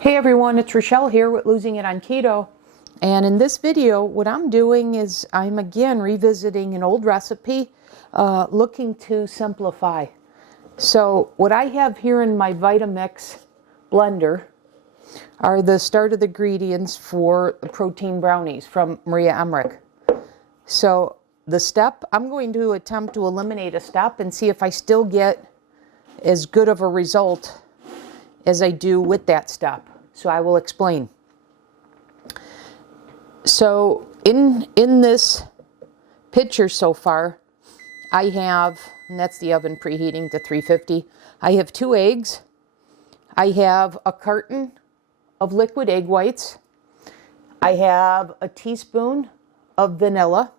Hey everyone, it's Rochelle here with Losing It on Keto. And in this video, what I'm doing is I'm again revisiting an old recipe, looking to simplify. So what I have here in my Vitamix blender are the start of the ingredients for the protein brownies from Maria Emmerich. So the step, I'm going to attempt to eliminate a step and see if I still get as good of a result as I do with that step. So I will explain. So in this picture so far, I have, and that's the oven preheating to 350, I have 2 eggs, I have a carton of liquid egg whites, I have a teaspoon of vanilla,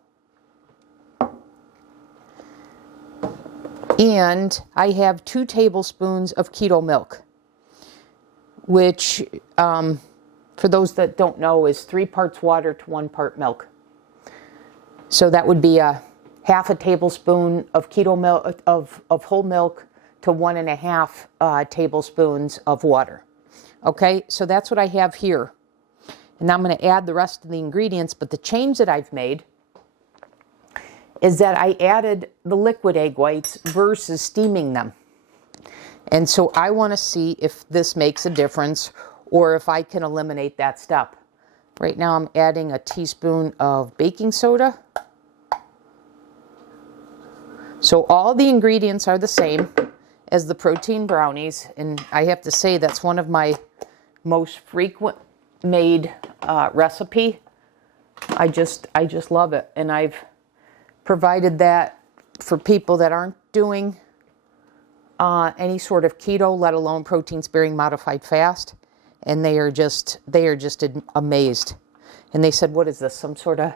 and I have 2 tablespoons of keto milk, which for those that don't know is 3 parts water to 1 part milk. So that would be a half a tablespoon of keto milk, of whole milk to 1.5 tablespoons of water. Okay, so that's what I have here. And now I'm going to add the rest of the ingredients, but the change that I've made is that I added the liquid egg whites versus steaming them. And so I want to see if this makes a difference or if I can eliminate that step. Right now I'm adding a teaspoon of baking soda. So all the ingredients are the same as the protein brownies, and I have to say that's one of my most frequent made recipe. I just love it, and I've provided that for people that aren't doing any sort of keto, let alone protein sparing modified fast, and they are just amazed. And they said, "What is this? Some sort of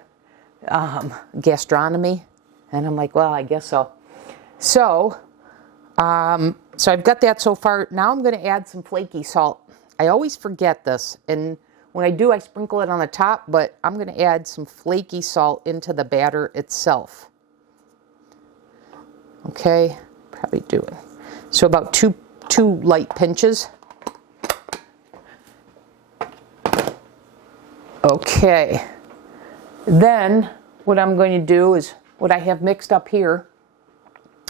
gastronomy?" And I'm like, "Well, I guess so." So I've got that so far. Now I'm going to add some flaky salt. I always forget this, and when I do, I sprinkle it on the top. But I'm going to add some flaky salt into the batter itself. Okay, probably do it. So about two light pinches. Okay. Then what I'm going to do is, what I have mixed up here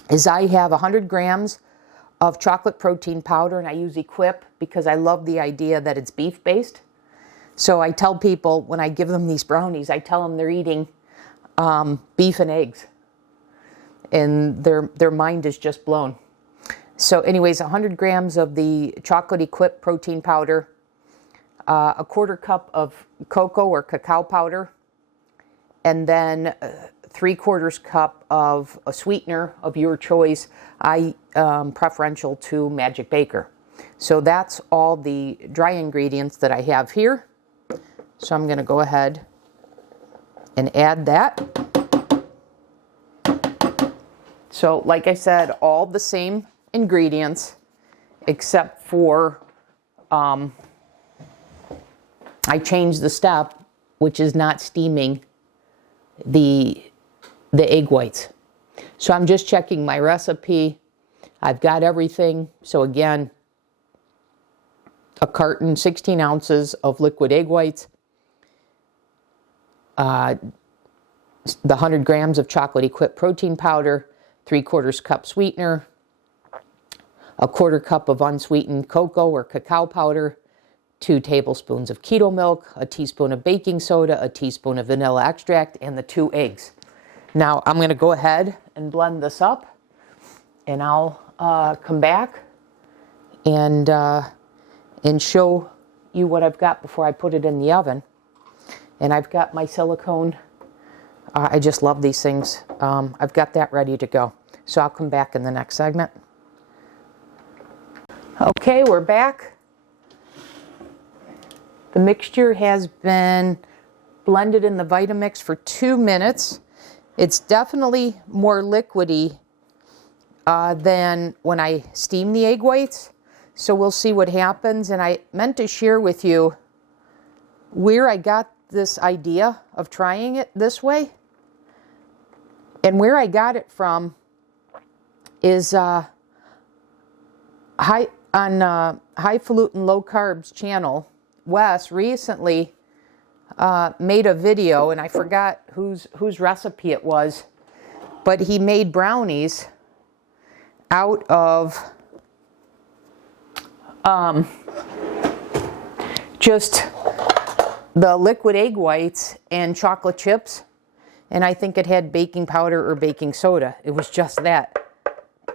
is I have 100 grams of chocolate protein powder, and I use Equip because I love the idea that it's beef based. So I tell people when I give them these brownies, I tell them they're eating beef and eggs, and their mind is just blown. So anyways, 100 grams of the chocolate Equip protein powder, a 1/4 cup of cocoa or cacao powder, and then 3/4 cup of a sweetener of your choice. I preferential to Magic Baker. So that's all the dry ingredients that I have here. So I'm going to go ahead and add that. So like I said, all the same ingredients except for I changed the step, which is not steaming the egg whites. So I'm just checking my recipe. I've got everything. So again, a carton, 16 ounces of liquid egg whites, the 100 grams of chocolate Equip protein powder, 3/4 cup sweetener, a 1/4 cup of unsweetened cocoa or cacao powder, 2 tablespoons of keto milk, a teaspoon of baking soda, a teaspoon of vanilla extract, and the 2 eggs. Now I'm going to go ahead and blend this up, and I'll come back and show you what I've got before I put it in the oven. And I've got my silicone. I just love these things. I've got that ready to go. So I'll come back in the next segment. Okay, we're back. The mixture has been blended in the Vitamix for 2 minutes. It's definitely more liquidy than when I steam the egg whites. So we'll see what happens. And I meant to share with you where I got this idea of trying it this way. And where I got it from is on Highfalutin Low Carbs channel, Wes recently made a video, and I forgot whose recipe it was, but he made brownies out of just the liquid egg whites and chocolate chips, and I think it had baking powder or baking soda. It was just that,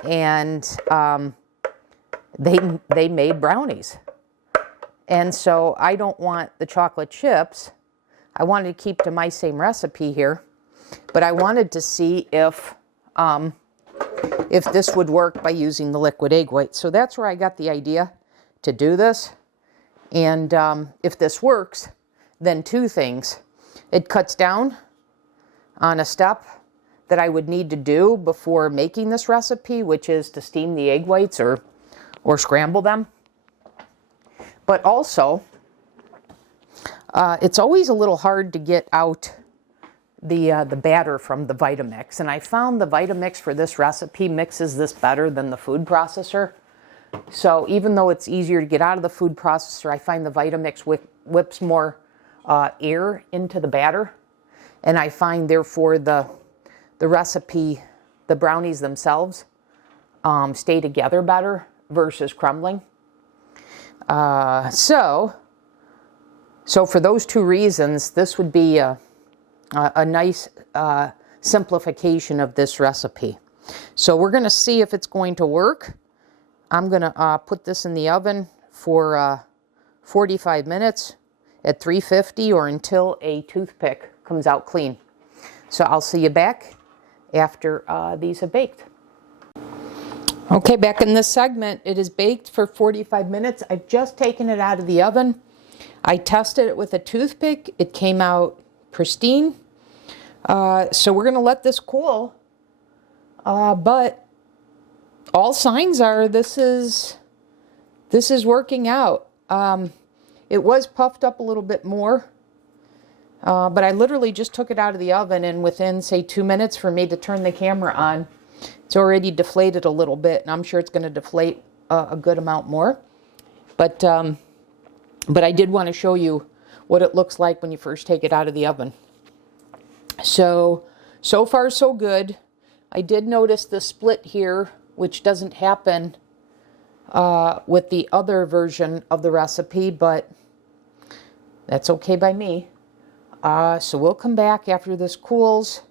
and they made brownies. And so I don't want the chocolate chips. I wanted to keep to my same recipe here, but I wanted to see if this would work by using the liquid egg white. So that's where I got the idea to do this. And if this works, then two things. It cuts down on a step that I would need to do before making this recipe, which is to steam the egg whites or scramble them. But also, it's always a little hard to get out the batter from the Vitamix. And I found the Vitamix for this recipe mixes this better than the food processor. So even though it's easier to get out of the food processor, I find the Vitamix whips more air into the batter. And I find, therefore, the recipe, the brownies themselves, stay together better versus crumbling. So for those two reasons, this would be a nice simplification of this recipe. So we're going to see if it's going to work. I'm going to put this in the oven for 45 minutes at 350 or until a toothpick comes out clean. So I'll see you back after these have baked. Okay, back in this segment, it is baked for 45 minutes. I've just taken it out of the oven. I tested it with a toothpick. It came out pristine. So we're going to let this cool. But all signs are this is working out. It was puffed up a little bit more. But I literally just took it out of the oven, and within, say, 2 minutes for me to turn the camera on, it's already deflated a little bit, and I'm sure it's going to deflate a good amount more. But I did want to show you what it looks like when you first take it out of the oven. So far so good. I did notice the split here, which doesn't happen with the other version of the recipe, but that's okay by me. So we'll come back after this cools,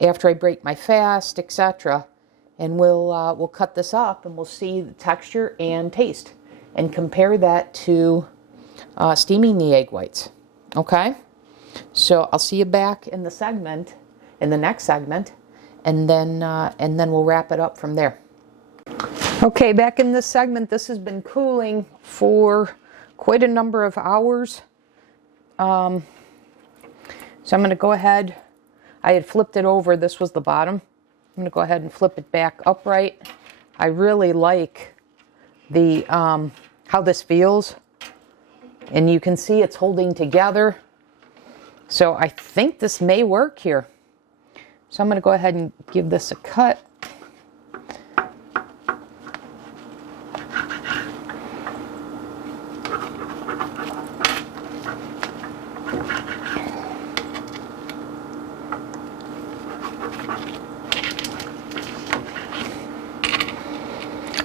after I break my fast, etc., and we'll cut this up and we'll see the texture and taste and compare that to steaming the egg whites. Okay? So I'll see you back in the next segment, and then we'll wrap it up from there. Okay, back in this segment, this has been cooling for quite a number of hours. So I'm going to go ahead. I had flipped it over. This was the bottom. I'm going to go ahead and flip it back upright. I really like the how this feels. And you can see it's holding together. So I think this may work here. So I'm going to go ahead and give this a cut.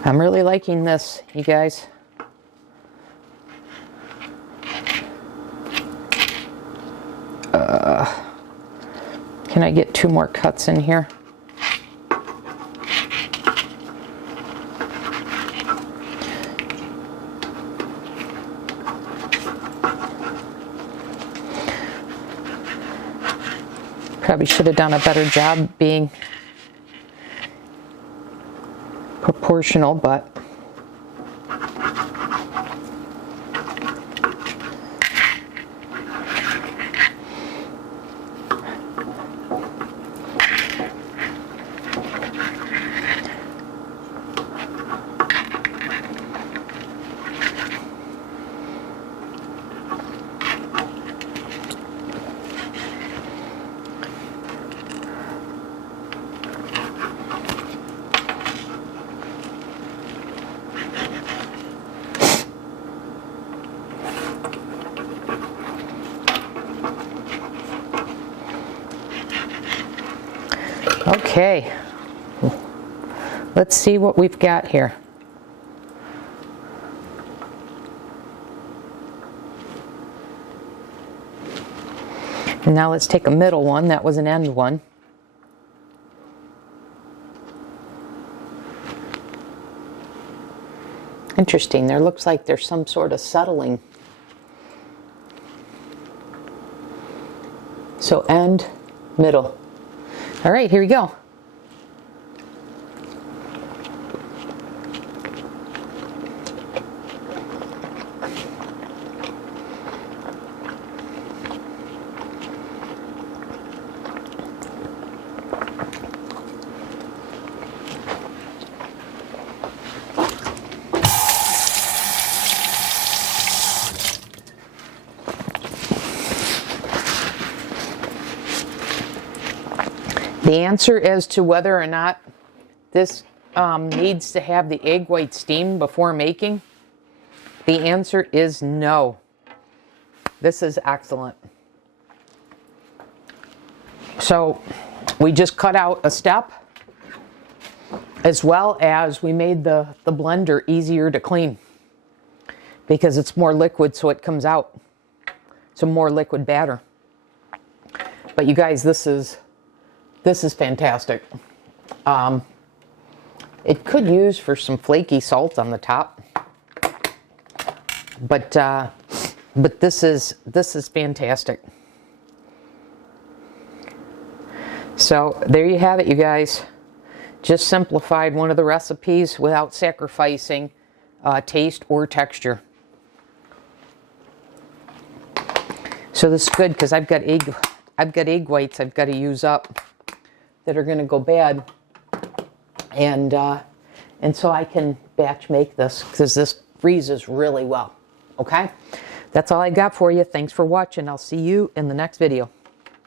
I'm really liking this, you guys. Can I get 2 more cuts in here? Probably should have done a better job being proportional, but Okay, let's see what we've got here. And now let's take a middle one. That was an end one. Interesting. There looks like there's some sort of settling. So end, middle. All right, here we go. The answer as to whether or not this needs to have the egg white steamed before making, the answer is no. This is excellent. So we just cut out a step, as well as we made the blender easier to clean because it's more liquid, so it comes out. Some more liquid batter. But you guys, this is fantastic. It could use for some flaky salt on the top, but this is fantastic. So there you have it, you guys. Just simplified one of the recipes without sacrificing taste or texture. So this is good because I've got egg whites I've got to use up that are going to go bad, and so I can batch make this because this freezes really well. Okay, that's all I got for you. Thanks for watching. I'll see you in the next video.